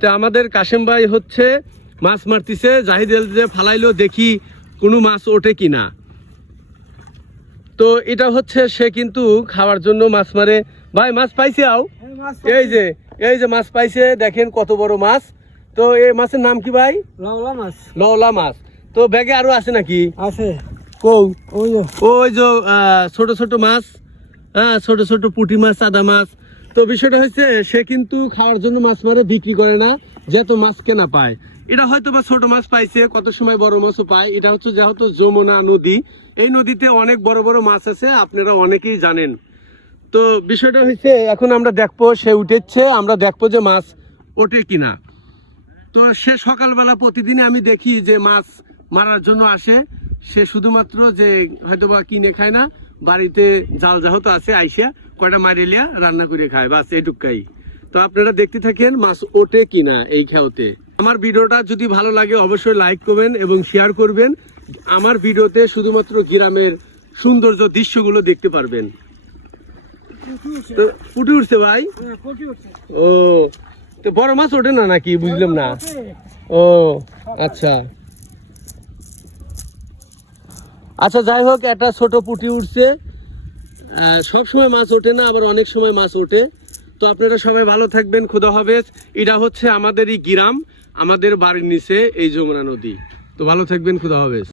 তো আমাদের কাশেম ভাই হচ্ছে মাছ মারতিছে, জাহিদ যে ফালাইলো দেখি কোনো মাছ ওঠে কিনা। তো এটা হচ্ছে সে কিন্তু খাওয়ার জন্য মাছ মারে। ভাই মাছ পাইছে? আও এই যে মাছ পাইছে, দেখেন কত বড় মাছ। তো এই মাছের নাম কি ভাই? লাউলা মাছ। লাউলা মাছ। তো ব্যাগে আরো আছে নাকি? আছে। কও? ওই যে ছোট ছোট মাছ, হ্যাঁ ছোট ছোট পুঁটি মাছ, সাদা মাছ। তো বিষয়টা হচ্ছে সে কিন্তু খাওয়ার জন্য মাছ মারে, বিক্রি করে না, যেহেতু মাছ কেনা পায়। এটা হয়তো বা ছোট মাছ পাইছে, কত সময় বড় মাছও পায়। এটা হচ্ছে যেহেতু যমুনা নদী, এই নদীতে অনেক বড় বড় মাছ আছে, আপনারা অনেকেই জানেন। তো বিষয়টা হচ্ছে এখন আমরা দেখবো সে উঠেছে, আমরা দেখবো যে মাছ ওঠে কিনা। তো সে সকালবেলা প্রতিদিন আমি দেখি যে মাছ মারার জন্য আসে। সে শুধুমাত্র যে হয়তো বা কিনে খায় না, বাড়িতে জাল যেহেতু আছে আইসা কয়টা মারিলিয়া রান্না করে খায়, বাস এটুকাই। তো আপনারা দেখতে থাকেন মাছ ওঠে কিনা এই খেয়াতে। আমার ভিডিওটা যদি ভালো লাগে অবশ্যই লাইক করবেন এবং শেয়ার করবেন। আমার ভিডিওতে শুধুমাত্র গ্রামের সৌন্দর্য দৃশ্যগুলো দেখতে পারবেন। তো পুটি উঠছে ভাই? ও, তো বড় মাছ ওঠে না নাকি? বুঝলাম না। ও আচ্ছা আচ্ছা, যাই হোক একটা ছোট পুঁটি উঠছে। সব সময় মাছ ওঠে না, আবার অনেক সময় মাছ ওঠে। তো আপনারা সবাই ভালো থাকবেন, খোদা হাফেজ। এটা হচ্ছে আমাদেরই গ্রাম, আমাদের বাড়ির নিচে এই যমুনা নদী। তো ভালো থাকবেন, খোদা হাফেজ।